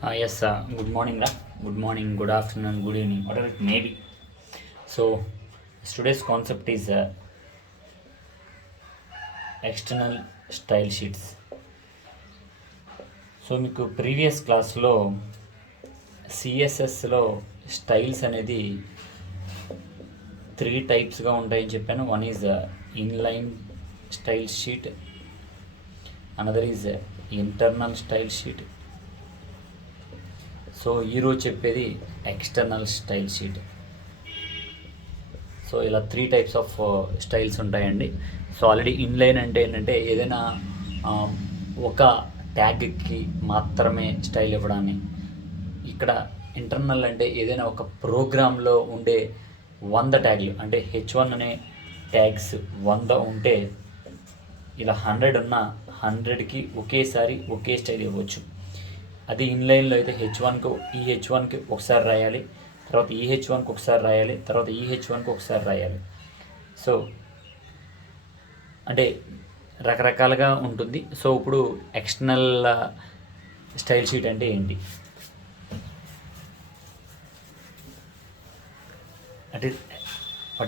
Yes, good morning, good morning, good afternoon, good evening, whatever it may be. So, today's concept is external style sheets. So మీకు previous క్లాస్లో సిఎస్ఎస్లో styles అనేది 3 టైప్స్గా ఉంటాయని చెప్పాను. One is inline style sheet, another is internal style sheet. So ఈరోజు చెప్పేది external style sheet. So ఇలా 3 types of styles ఉంటాయండి. So already inline అంటే ఏంటంటే ఏదైనా ఒక ట్యాగ్కి మాత్రమే స్టైల్ ఇవ్వడాన్ని. ఇక్కడ ఇంటర్నల్ అంటే ఏదైనా ఒక ప్రోగ్రాంలో ఉండే 100 ట్యాగ్లు, అంటే H1 అనే ట్యాగ్స్ 100 ఉంటే ఇలా 100 ఉన్న 100కి ఒకేసారి ఒకే స్టైల్ ఇవ్వచ్చు. అది ఇన్లైన్లో అయితే ఈ హెచ్1కి ఒకసారి రాయాలి, తర్వాత ఈ హెచ్1కి ఒకసారి రాయాలి, తర్వాత ఈ హెచ్1కి ఒకసారి రాయాలి. సో అంటే రకరకాలుగా ఉంటుంది. సో ఇప్పుడు ఎక్స్టర్నల్ స్టైల్ షీట్ అంటే ఏంటి? What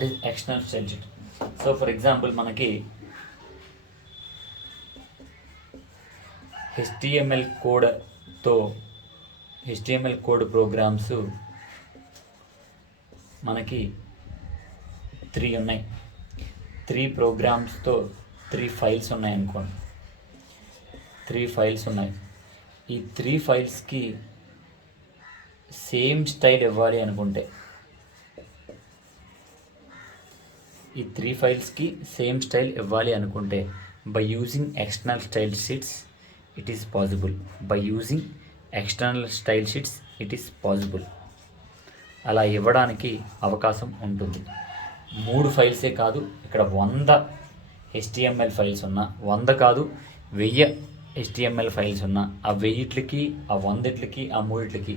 is external style sheet? So for example మనకి HTML కోడ్ ప్రోగ్రామ్స్ మనకి 3 ఉన్నాయి. 3 ప్రోగ్రామ్స్తో 3 ఫైల్స్ ఉన్నాయి అనుకోండి. 3 ఫైల్స్ ఉన్నాయి. ఈ 3 ఫైల్స్కి సేమ్ స్టైల్ ఇవ్వాలి అనుకుంటే, by using external style sheets it is possible. అలా ఇవ్వడానికి అవకాశం ఉంటుంది. 3 ఫైల్సే కాదు, ఇక్కడ 100 HTML ఫైల్స్ ఉన్నా, 100 కాదు 1000 HTML ఫైల్స్ ఉన్నా, ఆ 1000కి, ఆ 100కి, ఆ 3కి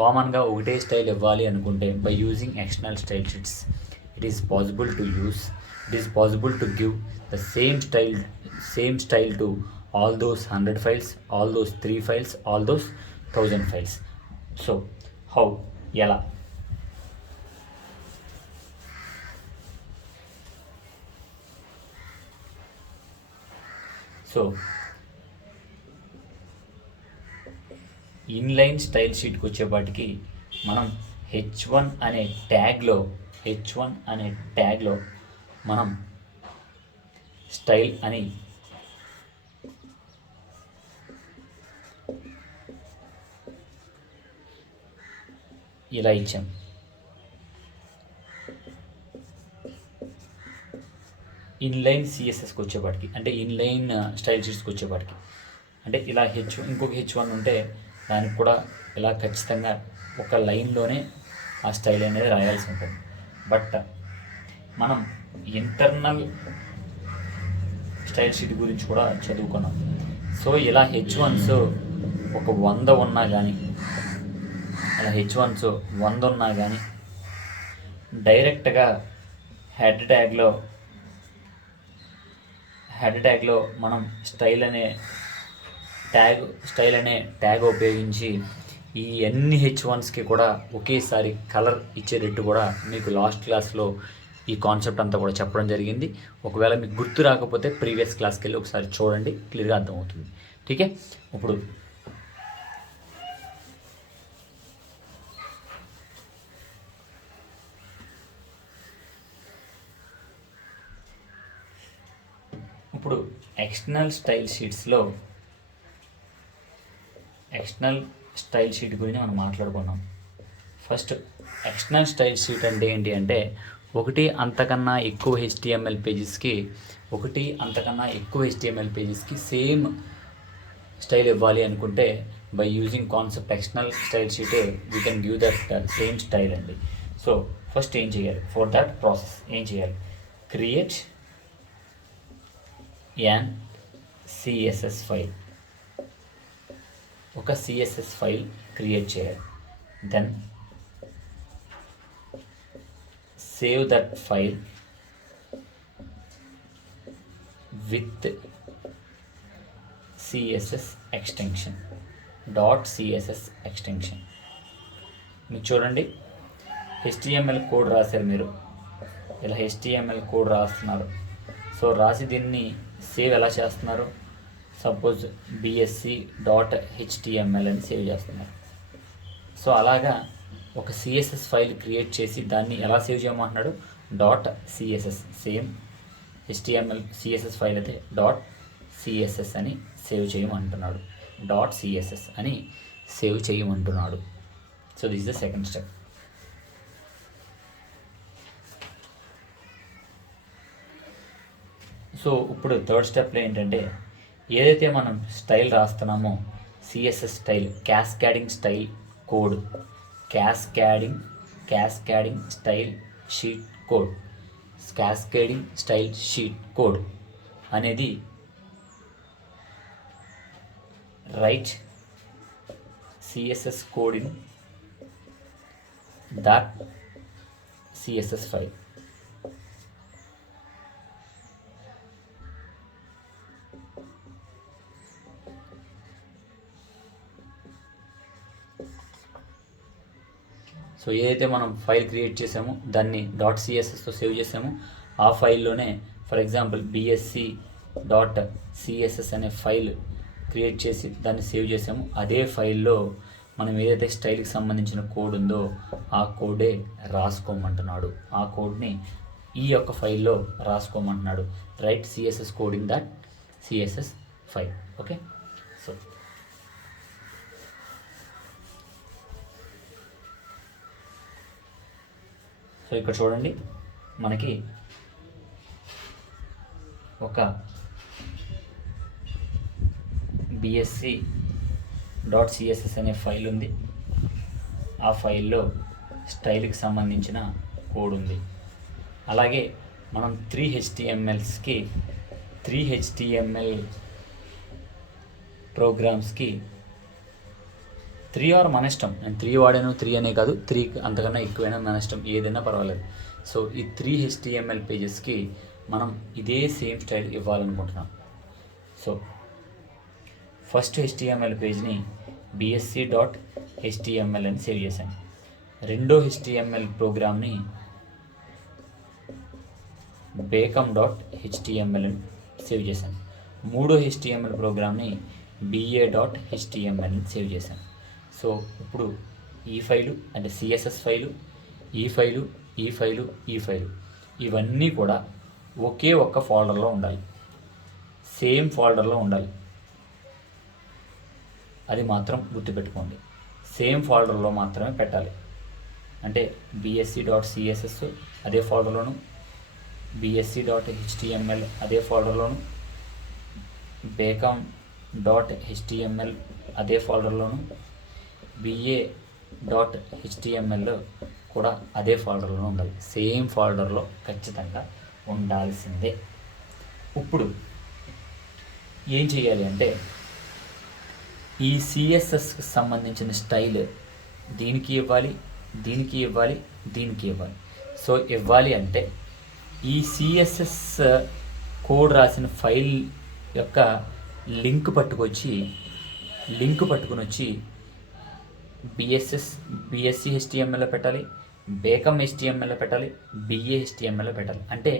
కామన్గా ఒకటే స్టైల్ ఇవ్వాలి అనుకుంటే by using external style sheets it is possible to give the same style to all those 100 files, all those 3 files, all those 1000 files. So how? ఎలా? సో ఇన్లైన్ స్టైల్ షీట్కి వచ్చేపాటికి మనం H1 అనే ట్యాగ్లో మనం స్టైల్ అని ఇలా ఇచ్చాం. ఇన్లైన్ సిఎస్ఎస్కి వచ్చేపాటికి, అంటే ఇన్లైన్ స్టైల్ షీట్స్కి వచ్చేపాటికి, అంటే ఇలా ఇంకొక H1 ఉంటే దానికి కూడా ఇలా ఖచ్చితంగా ఒక లైన్లోనే ఆ స్టైల్ అనేది రాయాల్సి ఉంటుంది. బట్ మనం ఇంటర్నల్ స్టైల్ షీట్ గురించి కూడా చదువుకున్నాం. సో ఇలా H1s ఒక 100 ఉన్నా కానీ, అలా H1s 100 ఉన్నా కానీ డైరెక్ట్గా హెడ్ ట్యాగ్లో మనం స్టైల్ అనే ట్యాగ్ ఉపయోగించి ఈ అన్ని H1స్కి కూడా ఒకేసారి కలర్ ఇచ్చేటట్టు కూడా మీకు లాస్ట్ క్లాస్లో ఈ కాన్సెప్ట్ అంతా కూడా చెప్పడం జరిగింది. ఒకవేళ మీకు గుర్తు రాకపోతే ప్రీవియస్ క్లాస్కి వెళ్ళి ఒకసారి చూడండి, క్లియర్గా అర్థమవుతుంది. ఠీకే. ఇప్పుడు ఎక్స్టర్నల్ స్టైల్ షీట్ గురించి మనం మాట్లాడుకున్నాం. ఫస్ట్ ఎక్స్టర్నల్ స్టైల్ షీట్ అంటే ఏంటి అంటే, ఒకటి అంతకన్నా ఎక్కువ HTML పేజెస్కి సేమ్ స్టైల్ ఇవ్వాలి అనుకుంటే by using concept external style sheet we can give that same style అండి. సో ఫస్ట్ ఏం చేయాలి? ఫర్ దట్ ప్రాసెస్ ఏం చేయాలి? Create an CSS file. ఒక CSS ఫైల్ క్రియేట్ చేయాలి. Then save that file with CSS extension. Dot CSS extension. మీకు చూడండి, HTML code రాశారు మీరు, ఇలా HTML కోడ్ రాస్తున్నారు. సో రాసి దీన్ని సేవ్ ఎలా చేస్తున్నారు? సపోజ్ bsc.html అని సేవ్ చేస్తున్నారు. సో అలాగా ఒక సిఎస్ఎస్ ఫైల్ క్రియేట్ చేసి దాన్ని ఎలా సేవ్ చేయమంటున్నాడు? Dot CSS. Same HTML CSS file అయితే డాట్ సిఎస్ఎస్ అని సేవ్ చేయమంటున్నాడు. డాట్ సిఎస్ఎస్ అని సేవ్ చేయమంటున్నాడు. So this is the second step. So ఇప్పుడు థర్డ్ స్టెప్లో ఏంటంటే, ఏదైతే మనం స్టైల్ రాస్తున్నామో CSS style, cascading style code, cascading style sheet code, cascading style sheet code అనేది write CSS code in that CSS file. So ఏదైతే మనం ఫైల్ క్రియేట్ చేసామో దాన్ని డాట్ సిఎస్ఎస్తో సేవ్ చేసామో ఆ ఫైల్లోనే, ఫర్ ఎగ్జాంపుల్ bsc.css అనే ఫైల్ క్రియేట్ చేసి దాన్ని సేవ్ చేసాము. అదే ఫైల్లో మనం ఏదైతే స్టైల్కి సంబంధించిన కోడ్ ఉందో ఆ కోడే రాసుకోమంటున్నాడు. ఆ కోడ్ని ఈ యొక్క ఫైల్లో రాసుకోమంటున్నాడు. Write CSS code in that CSS file. Okay. So ఇక్కడ చూడండి, మనకి ఒక bsc.css అనే ఫైల్ ఉంది. ఆ ఫైల్లో స్టైల్కి సంబంధించిన కోడ్ ఉంది. అలాగే మనం 3 HTML ప్రోగ్రామ్స్కి 3 ఆర్ మన ఇష్టం. నేను 3 వాడాను, 3 అనే కాదు, 3 అంతకన్నా ఎక్కువైనా మన ఇష్టం, ఏదైనా పర్వాలేదు. సో ఈ 3 HTML పేజెస్కి మనం ఇదే సేమ్ స్టైల్ ఇవ్వాలనుకుంటున్నాం. సో ఫస్ట్ HTML పేజ్ని bsc.html అని సేవ్ చేశాను. రెండో HTML ప్రోగ్రామ్ని become.html అని సేవ్ చేశాను. మూడో HTML ప్రోగ్రామ్ని ba.html అని సేవ్ చేశాను. సో ఇప్పుడు ఈ ఫైలు అంటే సిఎస్ఎస్ ఫైలు, ఈ ఫైలు ఇవన్నీ కూడా ఒకే ఒక్క ఫోల్డర్లో ఉండాలి, సేమ్ ఫోల్డర్లో ఉండాలి. అది మాత్రం గుర్తుపెట్టుకోండి, సేమ్ ఫోల్డర్లో మాత్రమే పెట్టాలి. అంటే bsc.css అదే ఫోల్డర్లోను, bsc.html అదే ఫోల్డర్లోను, become.html అదే ఫోల్డర్లోను, ba.html కూడా అదే ఫోల్డర్లో ఉండాలి. సేమ్ ఫోల్డర్లో ఖచ్చితంగా ఉండాల్సిందే. ఇప్పుడు ఏం చేయాలి అంటే, ఈ సిఎస్ఎస్కి సంబంధించిన స్టైల్ దీనికి ఇవ్వాలి, దీనికి ఇవ్వాలి, దీనికి ఇవ్వాలి. సో ఇవ్వాలి అంటే ఈ సిఎస్ఎస్ కోడ్ రాసిన ఫైల్ యొక్క లింక్ పట్టుకొని వచ్చి bsc HTMLలో పెట్టాలి, become HTMLలో పెట్టాలి, ba HTMLలో పెట్టాలి. అంటే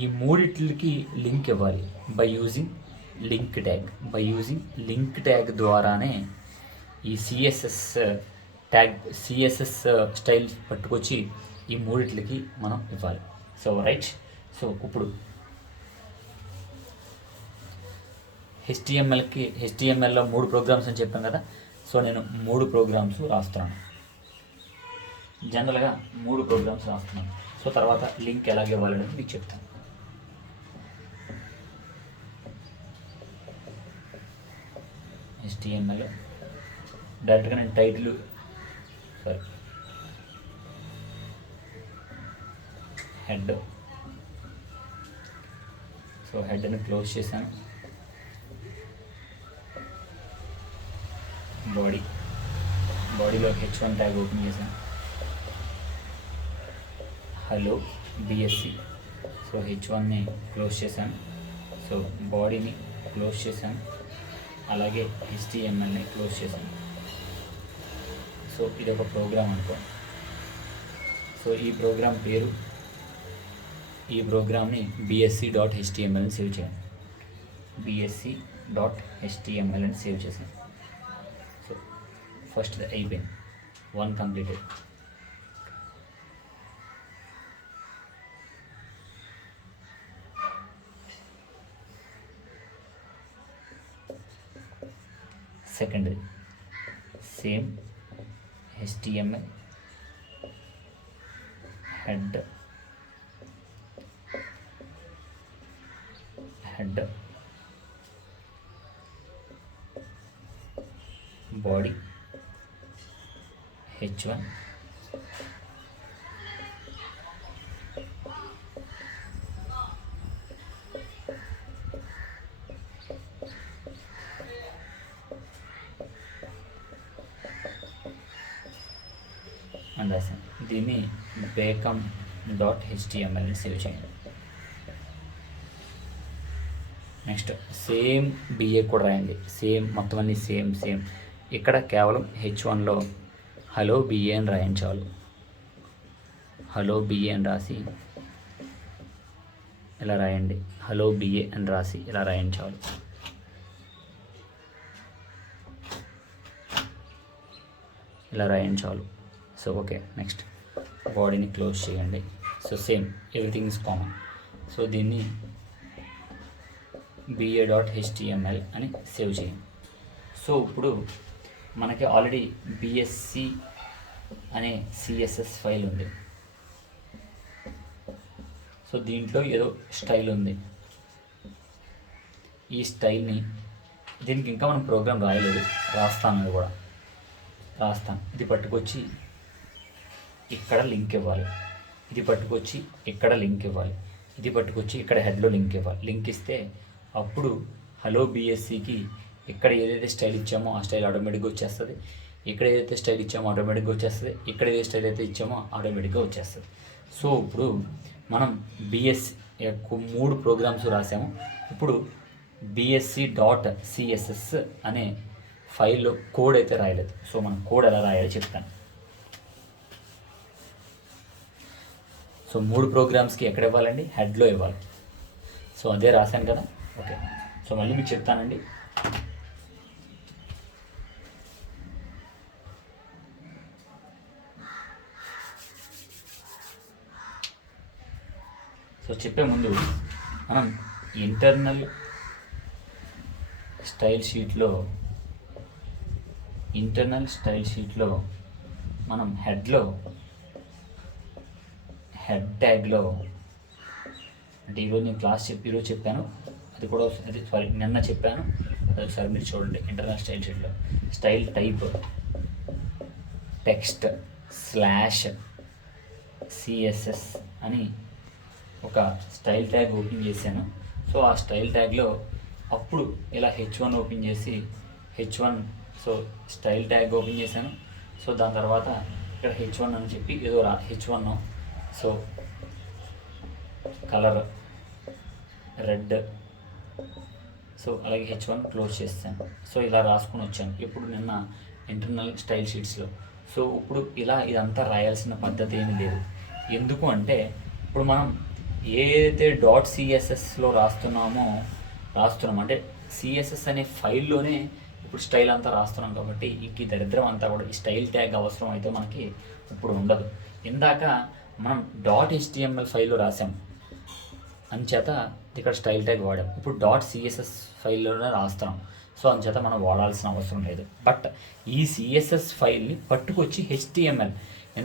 ఈ మూడిట్లకి లింక్ ఇవ్వాలి బై యూజింగ్ లింక్ ట్యాగ్ ద్వారానే ఈ సిఎస్ఎస్ స్టైల్ పట్టుకొచ్చి ఈ మూడిట్లకి మనం ఇవ్వాలి. So right. సో ఇప్పుడు HTMLలో 3 ప్రోగ్రామ్స్ అని చెప్పాం కదా. సో నేను 3 ప్రోగ్రామ్స్ రాస్తున్నాను, జనరల్గా 3 ప్రోగ్రామ్స్ రాస్తున్నాను. సో తర్వాత లింక్ ఎలాగ ఇవ్వాలనేది మీకు చెప్తాను. HTML డైరెక్ట్గా నేను టైటిల్ హెడ్, సో హెడ్ని క్లోజ్ చేశాను. బాడీలో H1 ట్యాగ్ ఓపెన్ చేశాను. హలో బిఎస్సి, సో H1ని క్లోజ్ చేశాను. సో బాడీని క్లోజ్ చేశాను. అలాగే HTMLని క్లోజ్ చేశాను. సో ఇది ఒక ప్రోగ్రామ్ అనుకో. సో ఈ ప్రోగ్రామ్ని bsc.html అని సేవ్ చేయండి. bsc.html అని సేవ్ చేశాను. సో ఫస్ట్ అయిపోయింది, 1 completed. Secondary same HTML head body h1 అని రాశాను. దీన్ని become.html అని సేవ్ చేయండి. నెక్స్ట్ సేమ్ BA కూడా రాయండి. సేమ్ మొత్తం అన్ని సేమ్. ఇక్కడ కేవలం H1లో హలో BA అని రాయండి చాలు. హలో BA అని రాసి ఇలా రాయండి. హలో BA అని రాసి ఇలా రాయండి చాలు. ఇలా రాయండి చాలు. సో ఓకే, నెక్స్ట్ బాడీని క్లోజ్ చేయండి. So same everything is common. So దీన్ని ba.html అని సేవ్ చేయండి. సో ఇప్పుడు మనకి ఆల్రెడీ BSc అనే CSS ఫైల్ ఉంది. సో దీంట్లో ఏదో స్టైల్ ఉంది. ఈ స్టైల్ని దీనికి ఇంకా మనం ప్రోగ్రామ్ రాయలేదు, రాస్తాను. అది కూడా రాస్తాను. ఇది పట్టుకొచ్చి ఇక్కడ లింక్ ఇవ్వాలి. ఇది పట్టుకొచ్చి ఇక్కడ లింక్ ఇవ్వాలి. ఇది పట్టుకొచ్చి ఇక్కడ హెడ్లో లింక్ ఇవ్వాలి. లింక్ ఇస్తే అప్పుడు హలో BScకి ఇక్కడ ఏదైతే స్టైల్ ఇచ్చామో ఆ స్టైల్ ఆటోమేటిక్గా వచ్చేస్తుంది. ఇక్కడ ఏదైతే స్టైల్ ఇచ్చామో ఆటోమేటిక్గా వచ్చేస్తుంది. ఇక్కడ ఏదైతే స్టైల్ అయితే ఇచ్చామో ఆటోమేటిక్గా వచ్చేస్తుంది. సో ఇప్పుడు మనం BSc 3 ప్రోగ్రామ్స్ రాసాము. ఇప్పుడు bsc.css అనే ఫైల్లో కోడ్ అయితే రాయలేదు. సో మనం కోడ్ ఎలా రాయాలో చెప్తాను. సో 3 ప్రోగ్రామ్స్కి ఎక్కడ ఇవ్వాలండి? హెడ్లో ఇవ్వాలి. సో అదే రాశాను కదా. ఓకే, సో మళ్ళీ మీకు చెప్తానండి. సో చెప్పే ముందు మనం ఇంటర్నల్ స్టైల్ షీట్లో మనం హెడ్ ట్యాగ్లో అంటే ఈరోజు నేను ఈరోజు చెప్పాను, నిన్న చెప్పాను. అది ఒకసారి మీరు చూడండి. ఇంటర్నల్ స్టైల్ షీట్లో స్టైల్ టైప్ టెక్స్ట్ /CSS అని ఒక స్టైల్ ట్యాగ్ ఓపెన్ చేశాను. సో ఆ స్టైల్ ట్యాగ్లో అప్పుడు ఇలా H1 ఓపెన్ చేసి సో స్టైల్ ట్యాగ్ ఓపెన్ చేశాను. సో దాని తర్వాత ఇక్కడ H1 అని చెప్పి ఏదో H1 so colour red, so అలాగే H1 క్లోజ్ చేస్తాను. సో ఇలా రాసుకొని వచ్చాను ఇప్పుడు నిన్న ఇంటర్నల్ స్టైల్ షీట్స్లో. సో ఇప్పుడు ఇదంతా రాయాల్సిన పద్ధతి ఏమీ లేదు. ఎందుకు అంటే ఇప్పుడు మనం ఏదైతే .cssలో రాస్తున్నాం అంటే CSS అనే ఫైల్లోనే ఇప్పుడు స్టైల్ అంతా రాస్తున్నాం కాబట్టి ఇంక ఈ దరిద్రం అంతా కూడా ఈ స్టైల్ ట్యాగ్ అవసరం అయితే మనకి ఇప్పుడు ఉండదు. ఇందాక మనం .html ఫైల్లో రాసాం, అంచేత ఇక్కడ స్టైల్ ట్యాగ్ వాడాం. ఇప్పుడు .css ఫైల్లోనే రాస్తున్నాం. సో అంచేత మనం వాడాల్సిన అవసరం లేదు. బట్ ఈ CSS ఫైల్ని పట్టుకొచ్చి HTML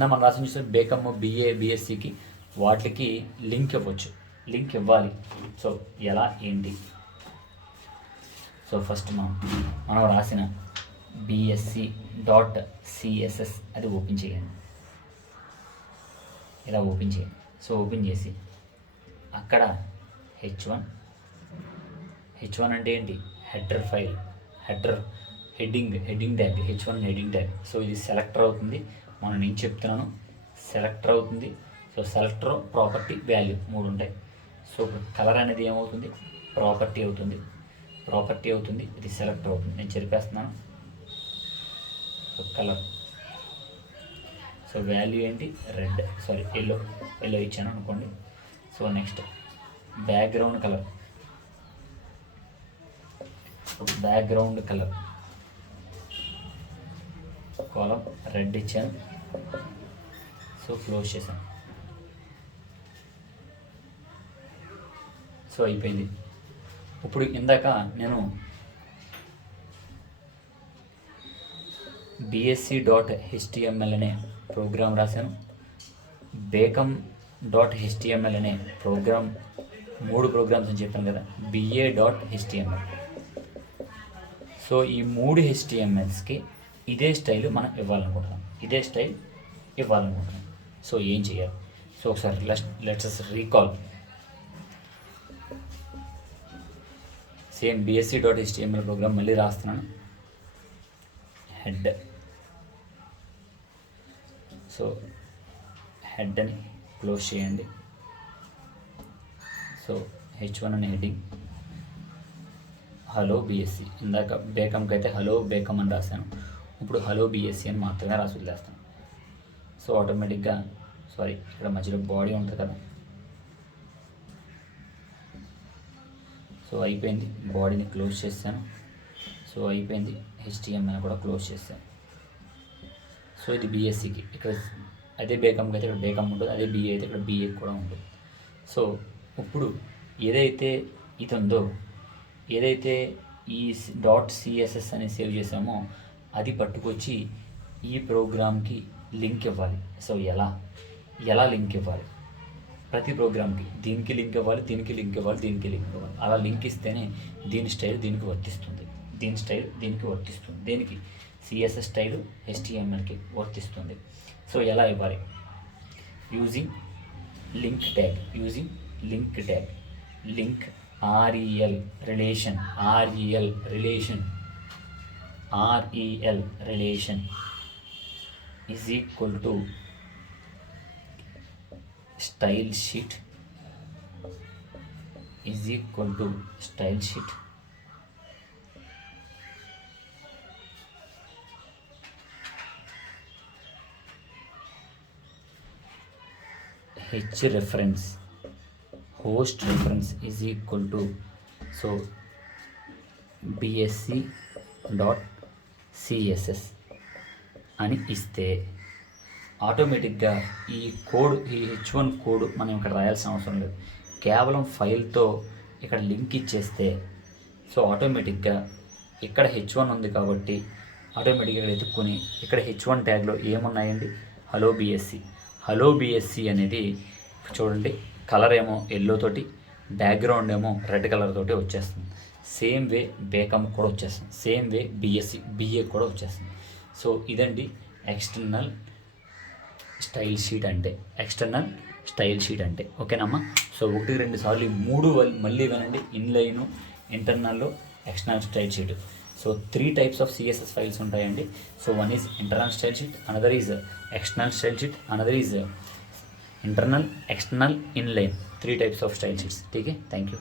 మనం రాసిన చూస్తే become BScకి వాటికి లింక్ ఇవ్వాలి. సో ఎలా ఏంటి? సో ఫస్ట్ మనం రాసిన bsc.css అది ఓపెన్ చేయండి. ఇలా ఓపెన్ చేయండి. సో ఓపెన్ చేసి అక్కడ H1 అంటే ఏంటి? Header file, heading tag, H1 heading tag. So ఇది సెలెక్టర్ అవుతుంది. నేను చెప్తున్నాను, సెలెక్టర్ అవుతుంది. సో సెలెక్టర్, ప్రాపర్టీ, వాల్యూ 3 ఉంటాయి. సో కలర్ అనేది ఏమవుతుంది? ప్రాపర్టీ అవుతుంది. ప్రాపర్టీ అవుతుంది, ఇది సెలెక్ట్ అవుతుంది. నేను చెరిపేస్తున్నాను. సో కలర్, సో వాల్యూ ఏంటి, రెడ్, సారీ ఎల్లో ఇచ్చాను అనుకోండి. సో నెక్స్ట్ బ్యాక్గ్రౌండ్ కలర్, కాలం రెడ్ ఇచ్చాను. సో క్లోజ్ చేశాను. సో అయిపోయింది. ఇప్పుడు ఇందాక నేను bsc.html అనే ప్రోగ్రామ్ రాశాను, bacom.html అనే ప్రోగ్రామ్, 3 ప్రోగ్రామ్స్ అని చెప్పాను కదా, ba.html. సో ఈ 3 HTMLస్కి ఇదే స్టైల్ మనం ఇవ్వాలనుకుంటున్నాం. సో ఏం చేయాలి? సో ఒకసారి let's recall. Same bsc.html programme మళ్ళీ రాస్తున్నాను. హెడ్, సో హెడ్ అని క్లోజ్ చేయండి. సో h1 అనే హెడ్డింగ్, హలో BSc. ఇందాక బేకమ్కి అయితే హలో బేకమ్ అని రాశాను, ఇప్పుడు హలో BSc అని మాత్రమే రాసి వదిలేస్తాను. సో ఆటోమేటిక్గా, సారీ ఇక్కడ మధ్యలో బాడీ ఉంటుంది కదా, సో అయిపోయింది. బాడీని క్లోజ్ చేశాను. సో అయిపోయింది. HTML కూడా క్లోజ్ చేశాను. సో ఇది BScకి, ఇక్కడ అదే బేకమ్కి అయితే ఇక్కడ బేకమ్ ఉంటుంది, అదే BA అయితే ఇక్కడ BA కూడా ఉంటుంది. సో ఇప్పుడు ఏదైతే ఇది ఉందో, ఏదైతే ఈ .css అని సేవ్ చేసామో అది పట్టుకొచ్చి ఈ ప్రోగ్రామ్కి లింక్ ఇవ్వాలి. సో ఎలా లింక్ ఇవ్వాలి? ప్రతి ప్రోగ్రామ్కి దీనికి లింక్ ఇవ్వాలి, దీనికి లింక్ ఇవ్వాలి, దీనికి లింక్ ఇవ్వాలి. అలా లింక్ ఇస్తేనే దీని స్టైల్ దీనికి వర్తిస్తుంది, దీని స్టైల్ దీనికి వర్తిస్తుంది. దేనికి? CSS స్టైల్ HTMLకి వర్తిస్తుంది. సో ఎలా ఇవ్వాలి? Using link tag, link REL relation is equal to style sheet H reference, host reference is equal to, so bsc.css అని ఇస్తే ఆటోమేటిక్గా ఈ H1 కోడ్ మనం ఇక్కడ రాయాల్సిన అవసరం లేదు. కేవలం ఫైల్తో ఇక్కడ లింక్ ఇచ్చేస్తే, సో ఆటోమేటిక్గా ఇక్కడ H1 ఉంది కాబట్టి ఆటోమేటిక్గా ఇక్కడ ఎత్తుక్కొని ఇక్కడ H1 ట్యాగ్లో ఏమున్నాయండి? హలో BSc అనేది చూడండి, కలర్ ఏమో ఎల్లో తోటి, బ్యాక్గ్రౌండ్ ఏమో రెడ్ కలర్ తోటి వచ్చేస్తుంది. సేమ్ వే బేకమ్ కూడా వచ్చేస్తుంది, సేమ్ వే BA కూడా వచ్చేస్తుంది. సో ఇదండి ఎక్స్టర్నల్ స్టైల్ షీట్ అంటే. ఓకేనమ్మా? సో 1-2 సార్లు 3 మళ్ళీ వినండి. ఇన్లైను, ఇంటర్నల్లో, external style sheet. So 3 types of CSS files ఉంటాయండి. So one is internal style sheet, another is external style sheet, another is internal, external, inline. 3 types of style sheets. ठीक है, thank you.